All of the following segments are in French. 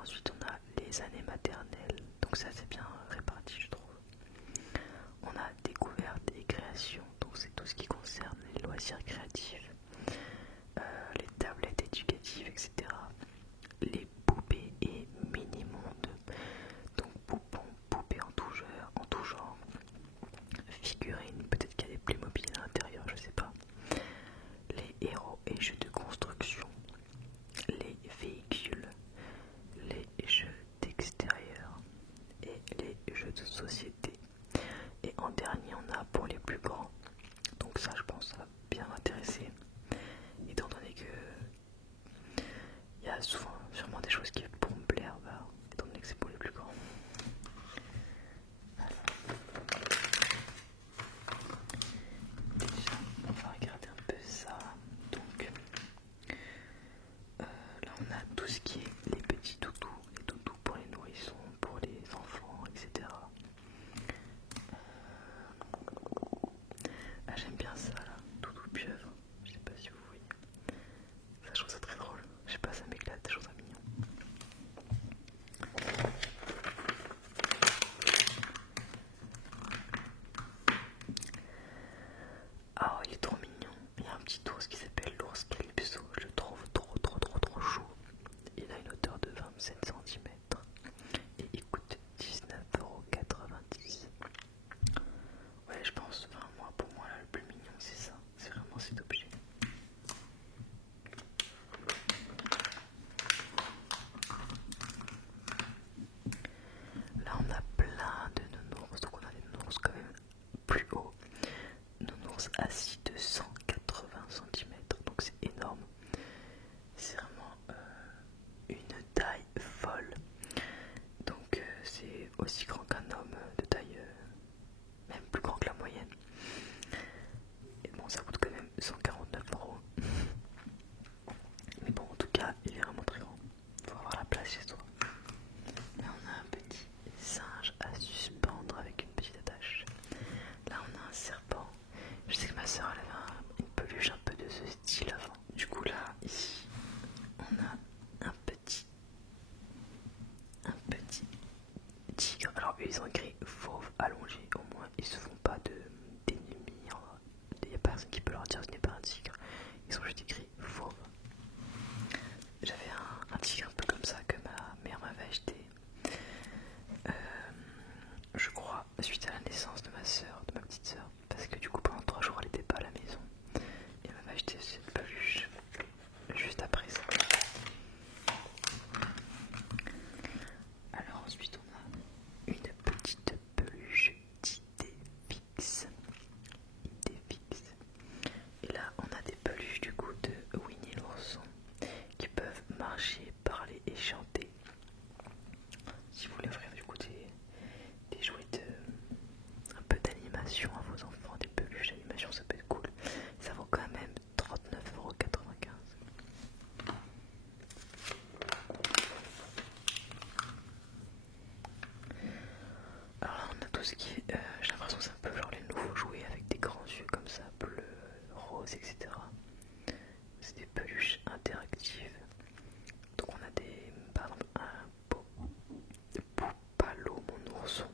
Ensuite on a les années maternelles, donc ça c'est bien réparti je trouve. On a découverte et création, donc c'est tout ce qui concerne les loisirs créatifs, les tablettes éducatives, etc. Les poupées et mini-mondes, donc poupons, poupées en tout genre, figurines, peut-être qu'il y a des Playmobil à l'intérieur, je sais pas. Les héros et jeux de construction, les véhicules, les jeux d'extérieur et les jeux de société. Et en dernier, on a pour les plus grands. Donc ça, je pense, ça va bien m'intéresser. Étant donné que il y a souvent, sûrement des choses qui pourront me plaire, bah, étant donné que c'est pour les plus grands. Alors, déjà, on va regarder un peu ça. Donc, là, on a tout ce qui est les petits toutous, les toutous pour les nourrissons, pour les enfants, etc. Ah, j'aime bien ça là, toutou pieuvre, je sais pas si vous voyez. Ça, je trouve ça très drôle, je sais pas, ça m'éclate, je trouve ça mignon. Ah, oh, il est trop mignon. Il y a un petit ours qui s'appelle l'ours Calypso, je le trouve trop chou. Il a une hauteur de 27 cm et il coûte 19,90 €. Ouais, je pense, enfin, pour moi là, le plus mignon c'est ça, c'est vraiment cet objet. Là on a plein de nounours, donc on a des nounours quand même plus hauts. Nounours assis de 180 cm, donc c'est énorme. C'est vraiment une taille folle. Donc c'est aussi grand qu'un homme, de taille même plus grand que la moyenne. Et bon, ça coûte quand même 149 €. Mais bon, en tout cas, il est vraiment très grand. Faut avoir la place chez soi. Là, on a un petit singe à suspendre avec une petite attache. Là, on a un serpent. Je sais que ma soeur elle avait une peluche un peu de ce style avant. Du coup, là, ici, on a un petit tigre. Alors, eux, ils ont écrit fauve allongé. Au moins, ils se font pas d'ennemis. Il n'y a personne qui peut leur dire ce n'est pas un tigre. Ils ont juste écrit fauve. J'avais un tigre un peu comme ça que ma mère m'avait acheté. Je crois suite à la naissance de ma soeur, de ma petite soeur, parce que du coup pendant 3 jours elle n'était pas à la maison et elle m'avait acheté cette peluche juste après ça. Alors ensuite on a une petite peluche d'Idéfix. Et là on a des peluches du coup de Winnie l'ourson qui peuvent marcher, parler et chanter. Si vous voulez offrir du coup des jouets un peu d'animation à vos enfants, des peluches d'animation, ça peut être cool. Ça vaut quand même 39,95 €. Alors là on a tout ce qui est, j'ai l'impression que c'est un peu genre les nouveaux jouets avec des grands yeux comme ça, bleu, rose, etc. C'est des peluches interactives. Donc on a par exemple un Poupalo, mon ourson.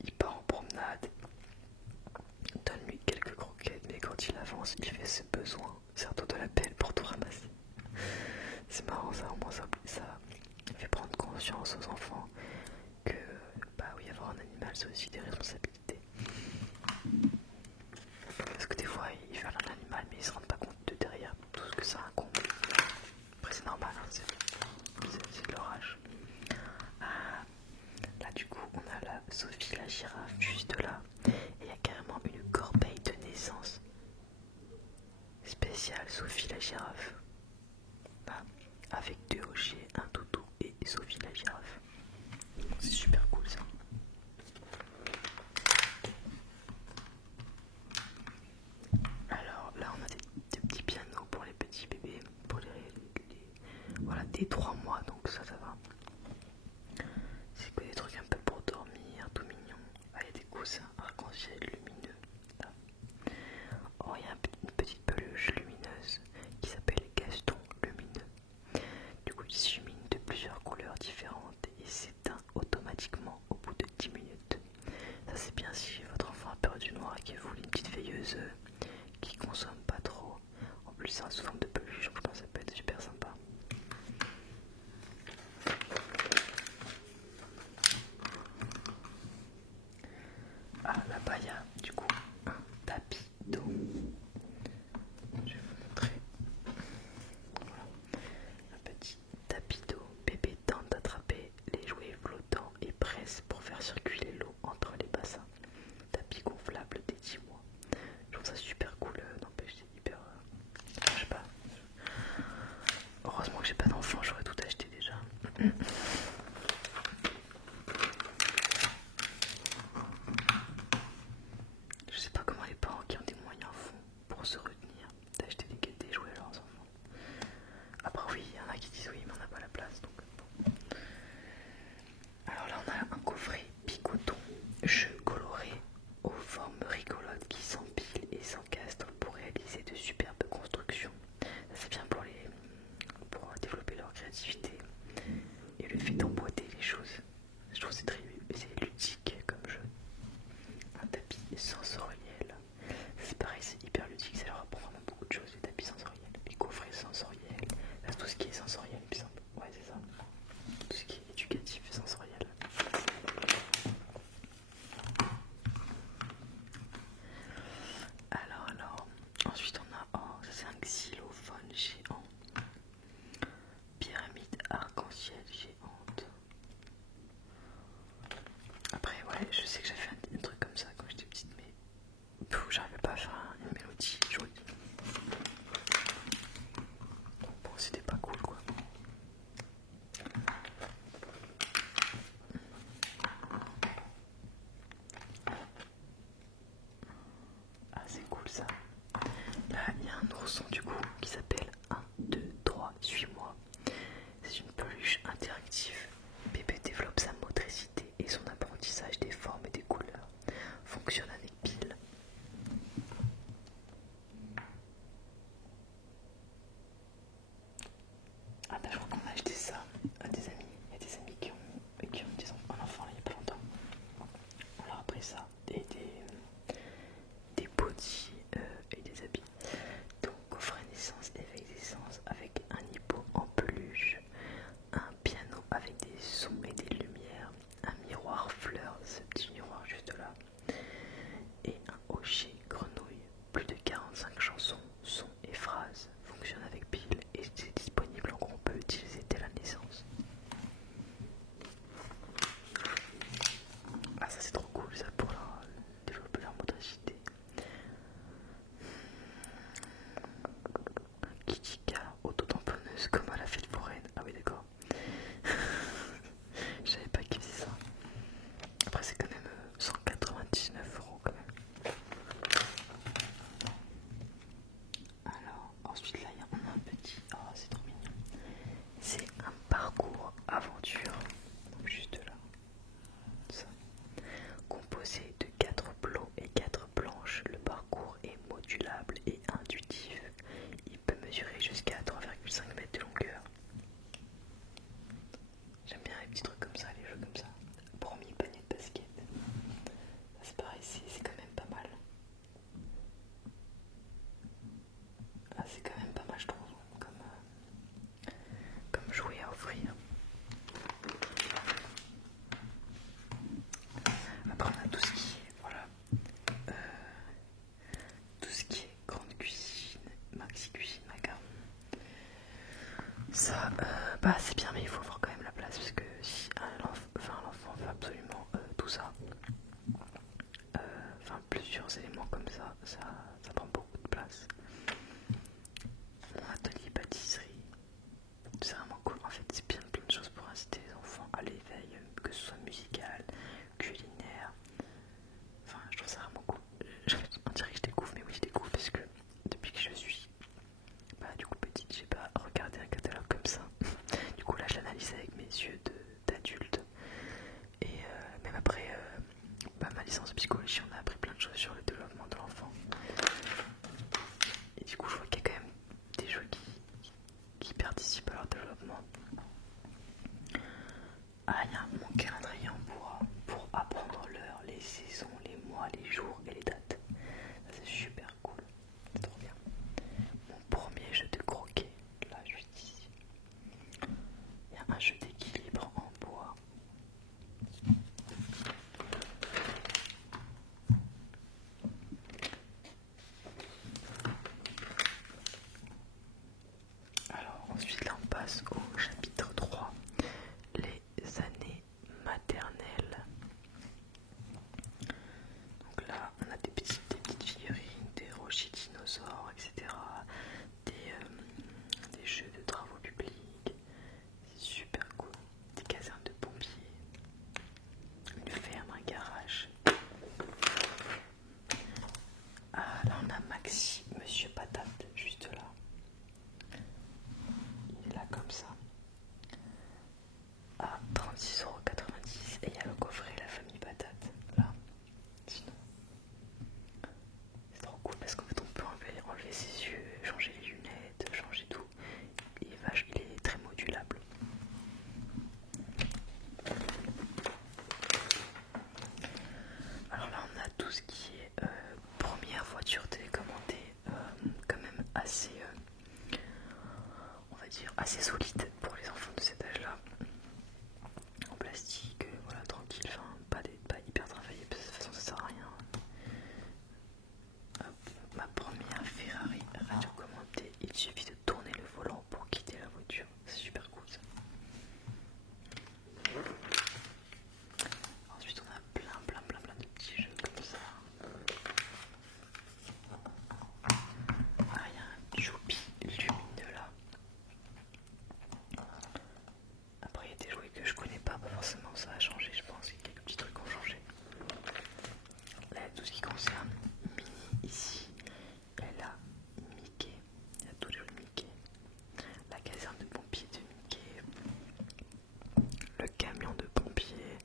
Il part en promenade, donne-lui quelques croquettes, mais quand il avance, il fait ses besoins. Serre-toi de la pelle pour tout ramasser. C'est marrant ça, au moins ça fait prendre conscience aux enfants que bah oui, avoir un animal c'est aussi des responsabilités. Parce que des fois ils veulent un animal mais ils se rendent pas compte de derrière tout ce que ça incombe. Après c'est normal, hein, c'est de leur âge. Ah, là du coup on a la Sophie la girafe juste là et il y a carrément une corbeille de naissance spéciale Sophie la girafe. Là, avec 2 hochets, un toutou et Sophie la girafe. C'est super cool ça. Alors là on a des Ah, il y a mon calendrier en bois pour apprendre l'heure, les saisons, les mois, les jours et les dates. Ça, c'est super cool, c'est trop bien. Mon premier jeu de croquet, là juste ici. Il y a un jeu d'équilibre en bois. Alors ensuite là on passe au chapitre 3, les années maternelles. Donc là on a des petites figurines, des rochers dinosaures, etc. Des jeux de travaux publics, c'est super cool. Des casernes de pompiers, une ferme, un garage. Ah là on a Maxi, Monsieur Patate, juste là. Il est là comme ça. À 36,90 € et il y a le coffret La Famille Patate là. Sinon c'est trop cool parce qu'en fait on peut enlever ses yeux, changer les lunettes, changer tout. Il est très modulable. Alors là on a tout ce qui est première voiture télécommandée, quand même assez on va dire assez solide pour les enfants de cet âge là, en plastique, voilà, tranquille, enfin pas hyper travaillé parce que de toute façon ça sert à rien. Hop, ma première Ferrari radiocommandée, il suffit de tourner le volant pour quitter la voiture, c'est super cool ça. Ensuite on a plein de petits jeux comme ça. Ah, il y a un Choupi lumineux là. Après il y a des jouets que je connais pas forcément, ça a changé, je pense qu'il y a quelques petits trucs qui ont changé. Là tout ce qui concerne Mini ici, elle a Mickey, il y a tous les jeux de Mickey, la caserne de pompiers de Mickey, le camion de pompiers.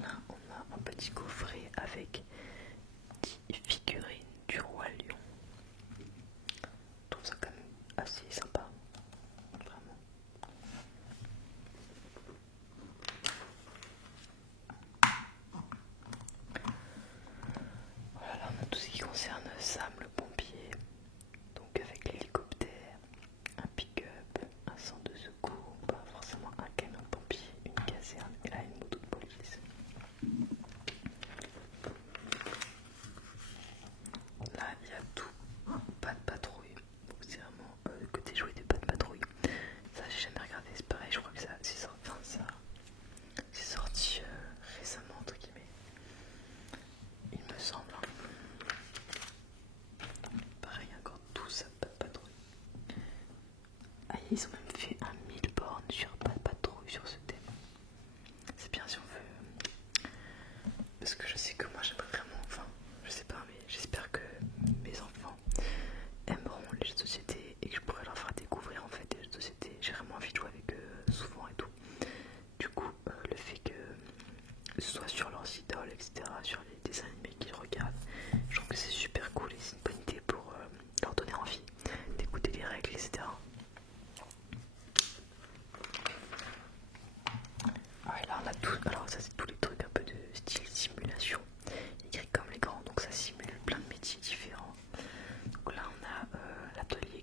Là on a un petit coffret avec 10 figurines du roi lion. Je trouve ça quand même assez sympa, vraiment. Voilà, là on a tout ce qui concerne Sam le pompier, donc avec l'hélicoptère, un pick-up, un centre de secours, pas forcément un camion de pompier, une caserne et là une moto de police. Là il y a tout, pas de patrouille, c'est vraiment que des jouets de pas de patrouille. Ça j'ai jamais regardé, c'est pareil, je crois que c'est sorti récemment entre guillemets, il me semble. Pareil encore tout ça, pas de patrouille. Ah, ils ont même fait un 1000 bornes sur pas de patrouille sur ce thème. C'est bien si on veut. Parce que je sais que moi j'aimerais vraiment, enfin je sais pas mais j'espère que mes enfants aimeront les jeux de société et que je pourrai leur faire découvrir en fait des jeux de société. J'ai vraiment envie de jouer avec eux souvent et tout. Du coup le fait que ce soit sur leurs idoles, etc., sur les dessins animés qu'ils regardent, je trouve que c'est super cool et c'est une bonne idée pour leur donner envie d'écouter les règles, etc. Ah, et là on a tout, alors ça c'est tous les trucs un peu de style simulation, écrit comme les grands, donc ça simule plein de métiers différents. Donc là on a l'atelier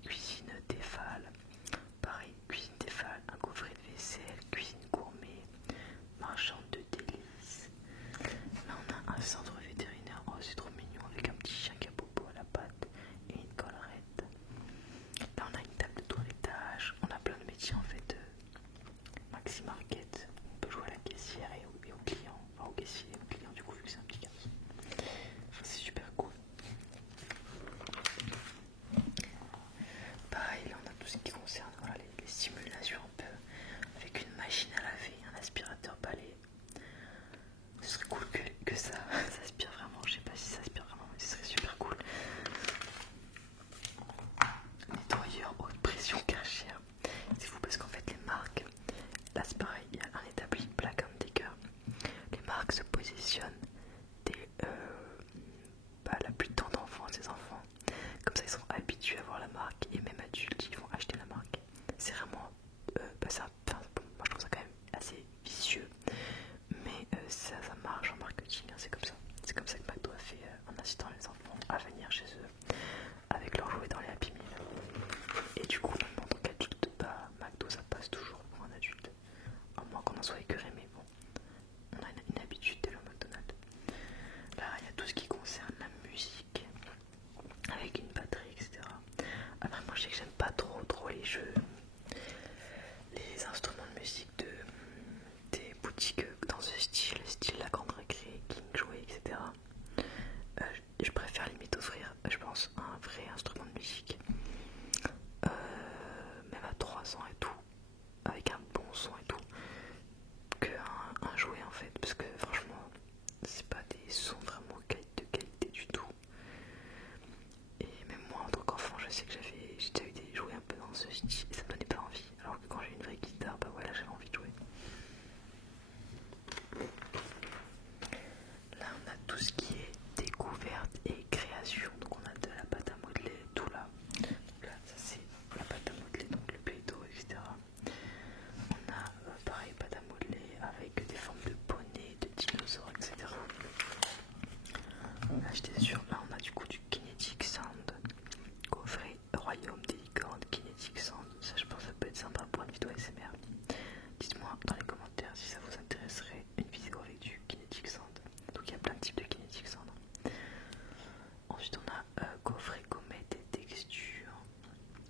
les instruments de musique des boutiques dans ce style La Grande Récré, King Jouet, etc. Je préfère limite offrir, je pense, un vrai instrument de musique, même à 300 et tout, avec un bon son et tout, qu'un jouet en fait, parce que franchement, c'est pas des sons vraiment de qualité du tout. Et même moi en tant qu'enfant, je sais que j'ai déjà eu des jouets un peu dans ce style et ça me donnait pas envie. Alors que quand j'ai une vraie guitare, bah voilà, j'avais envie de jouer. Là on a tout ce qui est découverte et création. Donc on a de la pâte à modeler, tout là. Donc là ça c'est la pâte à modeler, donc le play-doh, etc. On a pareil pâte à modeler avec des formes de poney, de dinosaures, etc. Là j'étais sûre, là on a du coup du Kinetic Sound, coffret Royaume des licornes, Kinetic Sound. Ça je pense que ça peut être sympa pour une vidéo ASMR. Dites-moi dans les commentaires si ça vous intéresserait une vidéo avec du Kinetic Sound. Donc il y a plein de types de Kinetic Sound. Ensuite on a coffret comète et texture,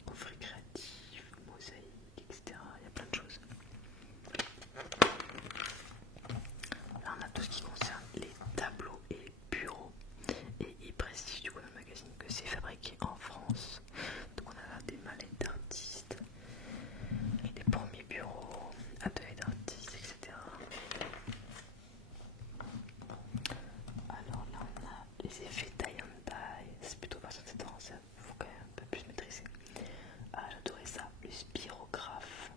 coffret créatif, mosaïque, etc. Il y a plein de choses. Là on a tout ce qui concerne les tableaux et les bureaux. Et il précise du coup dans le magazine que c'est fabriqué en France. Donc on a des mallettes d'artistes et des premiers bureaux, ateliers d'artistes, etc. Alors là on a les effets tie and die, c'est plutôt pas cette tendance, il faut quand même un peu plus maîtriser. Ah j'adorais ça, le spirographe.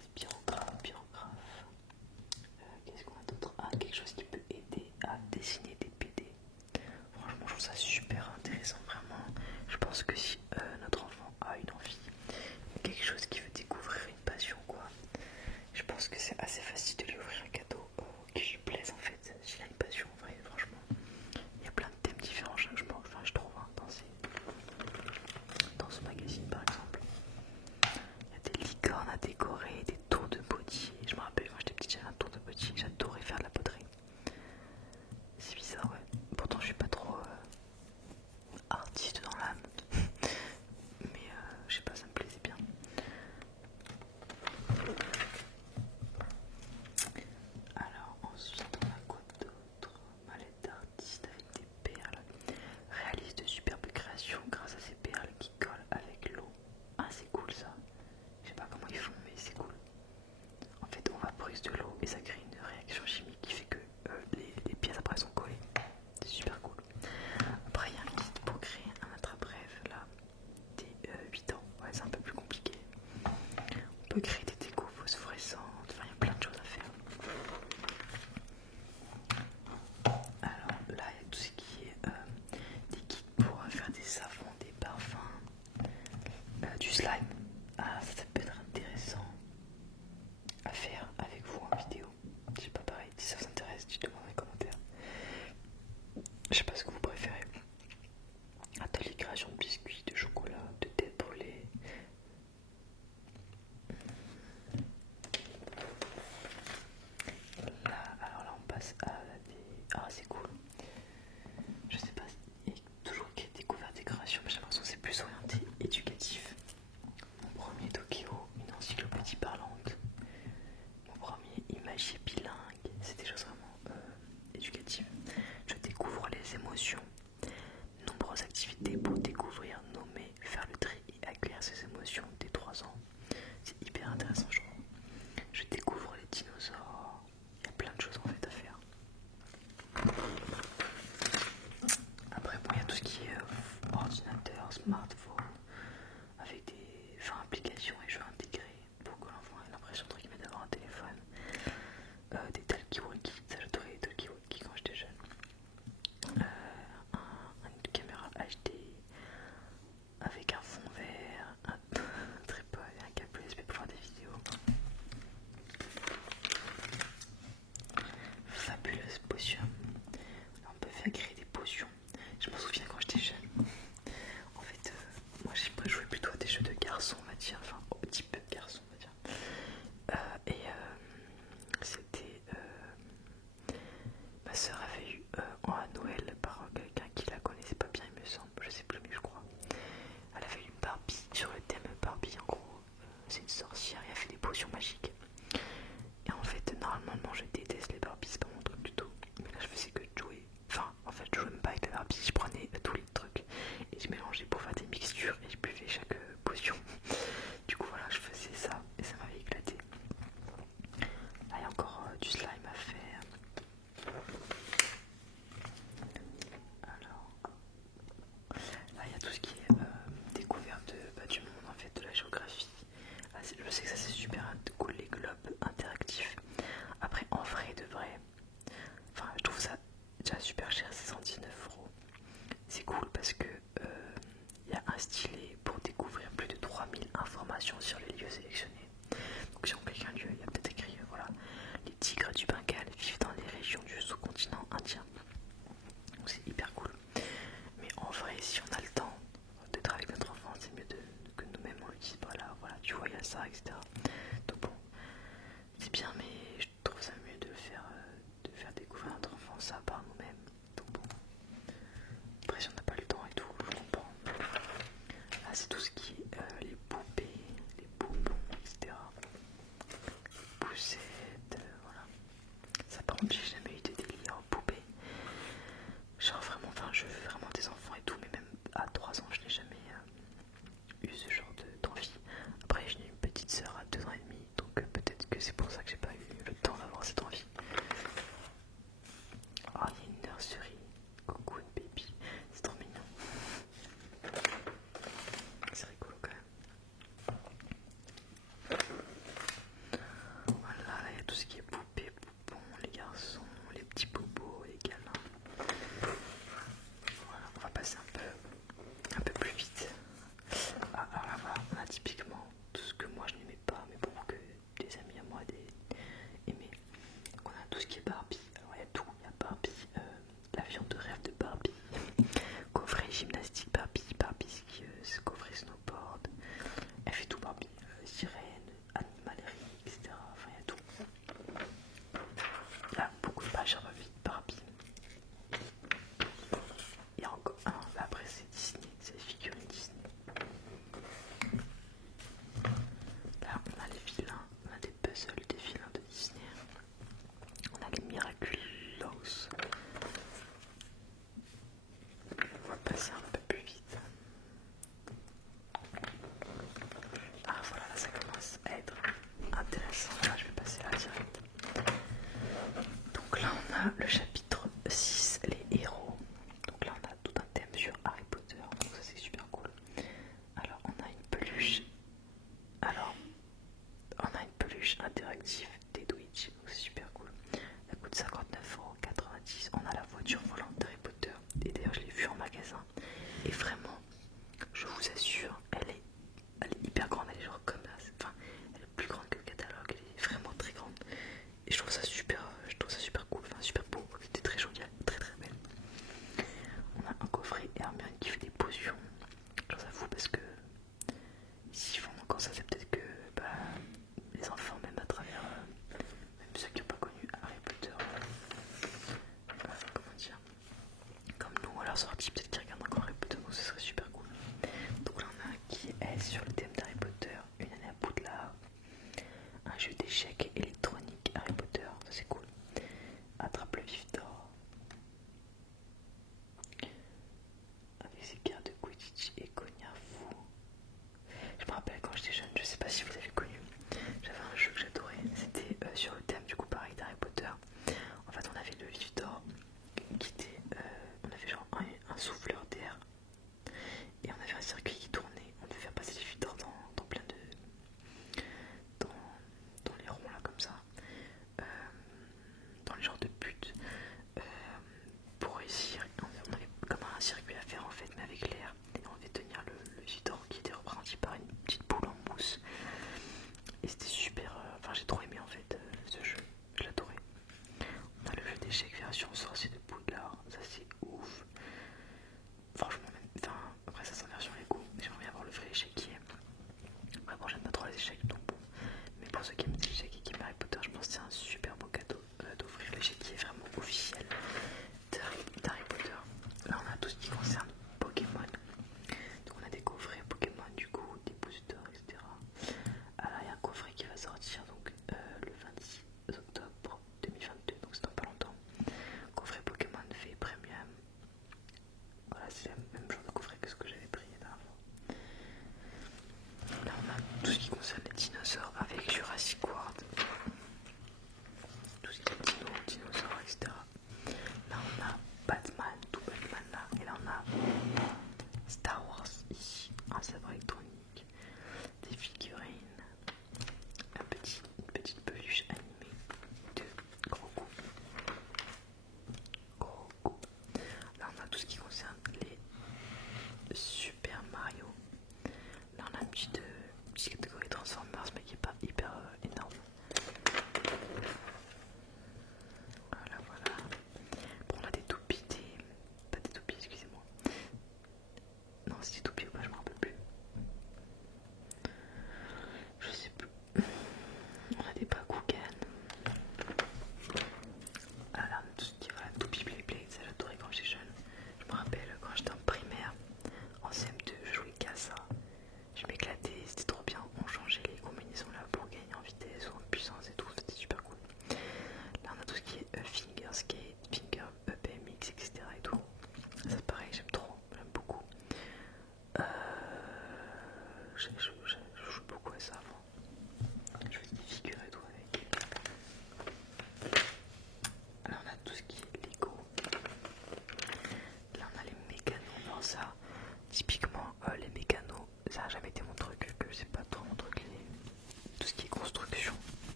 Spirographe. Qu'est-ce qu'on a d'autre? Ah, quelque chose qui peut aider à dessiner des BD. Franchement je trouve ça super intéressant, vraiment. Je pense que si notre enfant a une envie, quelque chose qui veut découvrir une passion quoi, je pense que c'est assez facile de lui ouvrir un cadeau qui lui plaise en fait, s'il a une passion en vrai, franchement. Il y a plein de thèmes différents, je trouve, hein, dans ce magazine par exemple. Il y a des licornes à décorer, des tours de potier. Je me rappelle quand j'étais petite, j'avais un tour de potier, j'adorais faire de la poterie. C'est bizarre, ouais. Pourtant, je suis pas trop artiste dans l'âme, mais je sais pas, ça me plaisait bien. Alors, ensuite, on a quoi d'autre? Mallette d'artiste avec des perles. Réalise de superbes créations grâce à ces perles qui collent avec l'eau. Ah, c'est cool ça. Je sais pas comment ils font, mais c'est cool. En fait, on vaporise de l'eau et ça crée une réaction chimique qui fait que les pièces après sont collées. C'est super cool. Après, il y a un kit pour créer un attrape-rêve là, des 8 ans. Ouais, c'est un peu plus compliqué. On peut créer des décos phosphorescentes. Enfin, il y a plein de choses à faire. Alors là, il y a tout ce qui est des kits pour faire des savons, des parfums, du slime. Ah, ça peut être intéressant à faire avec vous en vidéo. Je sais pas, pareil, si ça vous intéresse, dites-le moi dans les commentaires. Je sais pas ce que vous préférez. Atelier création de biscuits, de chocolat, de tête brûlée. Là, alors là on passe à des... Ah c'est cool. Je sais pas, il y a toujours qu'il y a découvert des créations, mais j'ai l'impression que c'est plus orienté éducatif. Mon premier Tokyo, une encyclopédie parlante. Mon premier imagier bilingue, c'est des choses vraiment éducatives. Je découvre les émotions. Nombreuses activités pour découvrir, nommer, faire le tri et accueillir ses émotions dès 3 ans. C'est hyper intéressant je trouve. Je découvre les dinosaures. Il y a plein de choses en fait à faire. Après bon, il y a tout ce qui est ordinateur, smartphone, avec des applications et jeux intégrés pour que l'enfant ait l'impression entre guillemets d'avoir un téléphone. Des talkie-walkie, ça j'adorais les talkie-walkie quand j'étais jeune. Une caméra HD avec un fond vert, un tripod et un câble USB pour faire des vidéos. Fabuleuse potion. Là, on peut faire créer des potions. Je me souviens quand j'étais jeune. En fait, c'est une sorcière et elle fait des potions magiques. Et en fait, normalement, je déteste les Barbies, c'est pas mon truc du tout. Mais là, je faisais que de jouer. Enfin, en fait, je jouais même pas avec les Barbies, je prenais tous les trucs et je mélangeais pour faire des mixtures et je buvais chaque potion. Du coup, voilà, je faisais ça et ça m'avait éclaté. Là, il y a encore du slime à faire. Alors, là, il y a tout ce qui est découverte du monde, en fait, de la géographie. Là, je sais que ça, c'est super cool, les globes interactifs. Après, en vrai, de vrai, enfin, je trouve ça déjà super cher, c'est 119€. C'est cool parce que il y a un stylet pour découvrir plus de 3000 informations sur les lieux sélectionnés. Donc si on clique un lieu, il y a peut-être écrit voilà, les tigres du Bengale vivent dans les régions du sous-continent indien. Donc c'est hyper cool. Mais en vrai, si on a le temps d'être avec notre enfant, c'est mieux que nous-mêmes on lui dise voilà, tu vois, il y a ça, etc. Donc bon, c'est bien, mais je trouve ça mieux de faire découvrir notre enfant ça par nous-mêmes. Donc bon, après si on n'a pas le temps et tout, je comprends. Là c'est tout ce qui est les poupées, les bonbons, etc. Poussettes, voilà. Ça par contre j'ai jamais eu de délire en poupée. Genre vraiment, enfin je veux vraiment des enfants et tout, mais même à 3 ans je n'ai jamais eu ce genre d'envie. Après j'ai une petite soeur à 2 ans et demi, donc peut-être que c'est pour ça que j'ai pas eu le temps d'avoir cette envie. Oh, il y a une nurserie, Cocoon Baby, c'est trop mignon. C'est rigolo.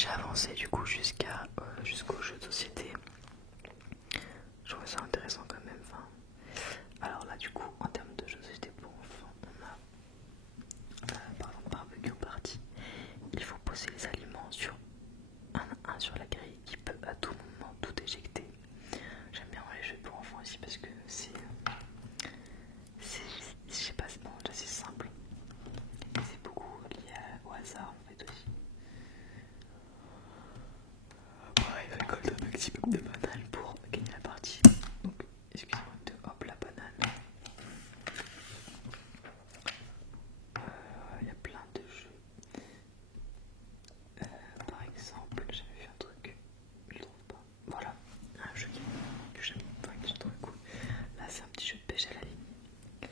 j'ai avancé du coup jusqu'au jeu de société. Je trouve ça intéressant quand même. Enfin, alors là du coup en termes de jeux de société pour enfants, on a par exemple barbecue party. Il faut poser les aliments sur un sur la grille qui peut à tout moment tout éjecter. J'aime bien les jeux pour enfants aussi parce que je sais pas, bon, là c'est simple et c'est beaucoup lié au hasard en fait aussi. Pareil, récolte un maximum de bananes pour gagner la partie. Donc, excusez-moi de hop la banane. Il y a plein de jeux. Par exemple, j'avais vu un truc, je le trouve pas. Voilà, un jeu que j'aime, enfin, que je trouve cool. Là, c'est un petit jeu de pêche à la ligne.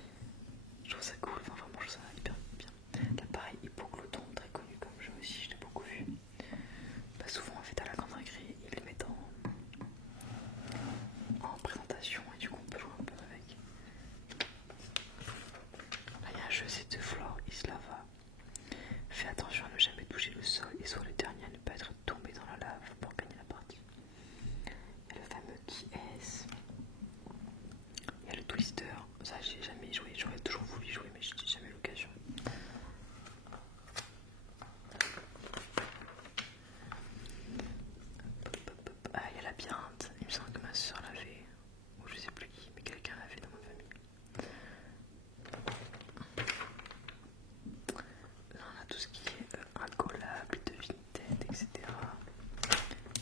Je trouve ça cool, enfin vraiment, je trouve ça hyper bien. Là, pareil, Hippoglouton, très connu comme jeu aussi, je l'ai beaucoup vu. Bah, souvent, en fait, à la grande récré, ils les mettent en présentation et du coup, on peut jouer un peu avec. Là, il y a un jeu, c'est de Flore Islava. Fais attention à ne jamais toucher le sol et sois le dernier à ne pas être tombé dans la lave pour gagner la partie. Il y a le fameux qui est-ce. Il y a le Twister. Ça, j'ai jamais joué. J'aurais toujours voulu y jouer, mais j'ai jamais eu l'occasion. Ah, il y a la labyrinthe. Il me semble que ma soeur l'avait. Ou je sais plus qui, mais quelqu'un l'avait dans ma famille. Là, on a tout ce qui est incollable, de Vinted, etc.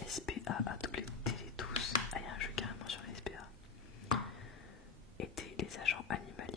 SPA à tous les tous. Ah, il y a un jeu carrément sur les SPA. Aider les agents animaliers.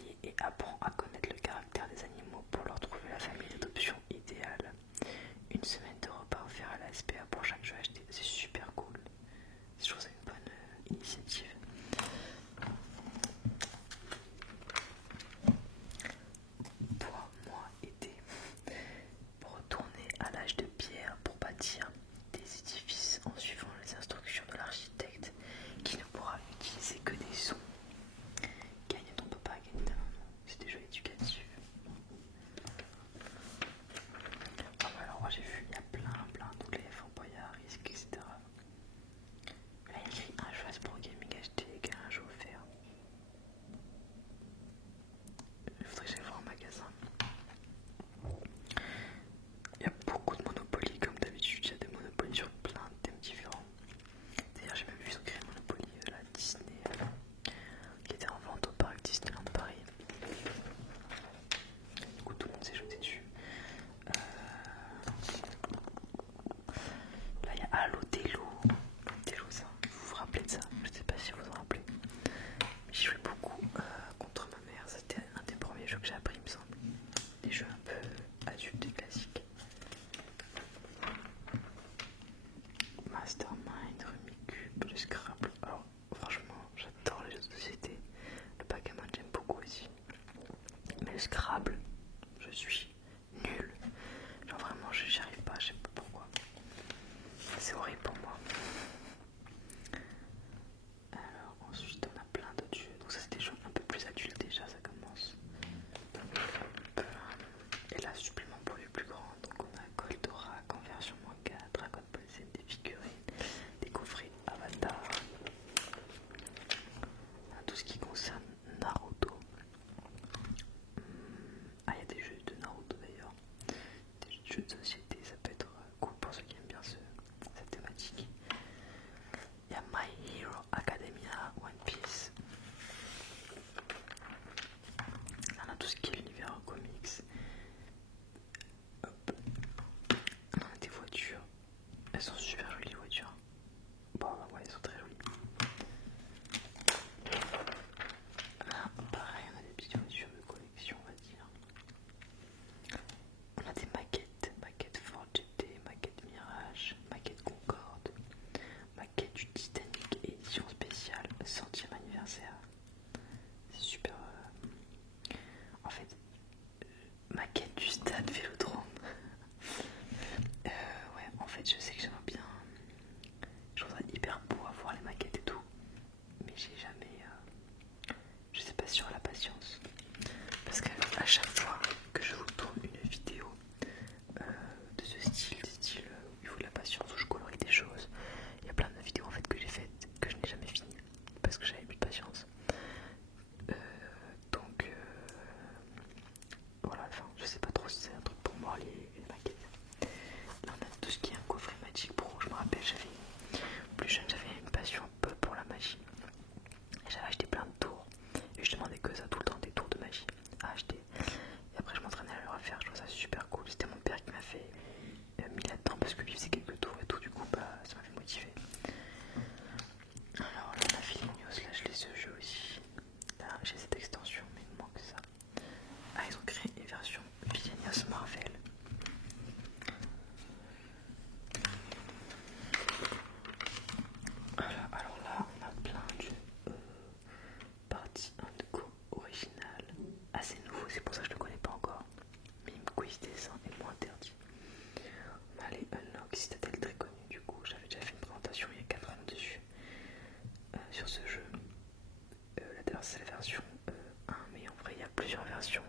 création